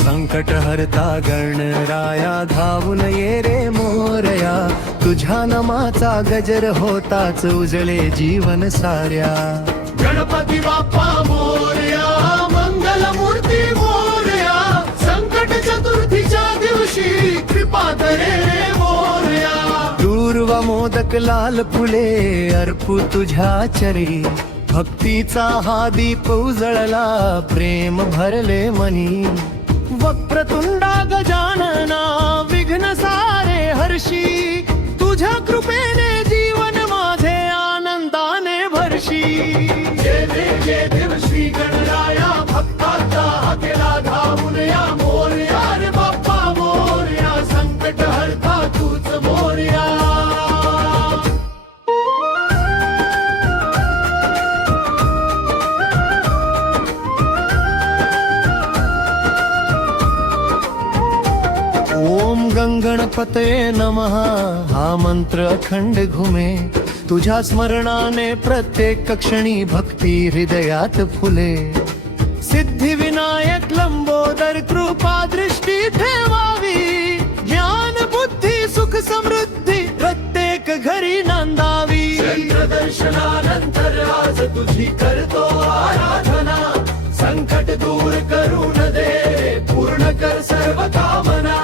संकट हरता गणराया धावून ये रे मोरया, तुझ्या नामाचा गजर होताच उजळे जीवन साऱ्या. गणपती बाप्पा मोरया, मंगल मूर्ती मोरया, संकट चतुर्थीच्या दिवशी कृपा करे रे मोरया. दूर्वा मोदक लाल फुले अर्पू तुझ्या चरी, भक्तीचा हा दीप उजळला प्रेम भरले मनी. वक्रतुंडा गजानना विघ्न सारे हर्षी, तुझ्या कृपेने जीवन माझे आनंदाने भरशी. जय देव श्री गणराया, भक्ताचा हाकेला धावून या मोरया रे बाप्पा मोरया, संकट हरता तूच मोरया. ओम गंगणपतये नमः हा मंत्र अखंड घुमे, तुझ्या स्मरणाने प्रत्येक क्षणी भक्ती हृदयात फुले. सिद्धिविनायक लंबोदर कृपा दृष्टी ठेवावी, ज्ञान बुद्धी सुख समृद्धी प्रत्येक घरी नांदावी. चंद्रदर्शनानंतर आज तुझी करतो आराधना, संकट दूर करून दे पूर्ण कर सर्व कामना.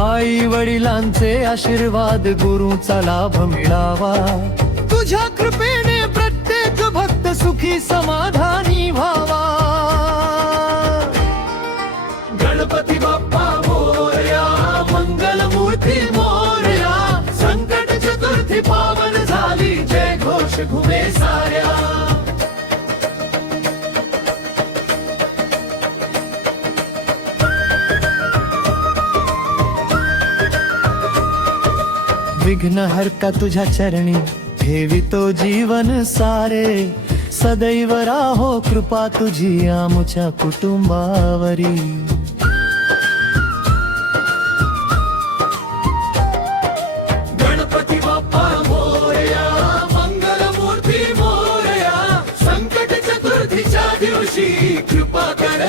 आई वडिलांचे आशीर्वाद गुरुचा लाभ मिळावा, तुझ्या कृपेने प्रत्येक भक्त सुखी समाधानी व्हावा. गणपती बाप्पा मोरया, मंगल मूर्ती मोरया, संकट चतुर्थी पावन झाली, जय घोष घुमे साऱ्या. विघ्न हरता तुझ्या चरणी ठेवितो जीवन सारे, सदैव राहो कृपा तुझी आमच्या कुटुंबावरी. गणपती बाप्पा मोरया, मंगल मूर्ती मोरया, संकट चतुर्थीच्या दिवशी कृपा कर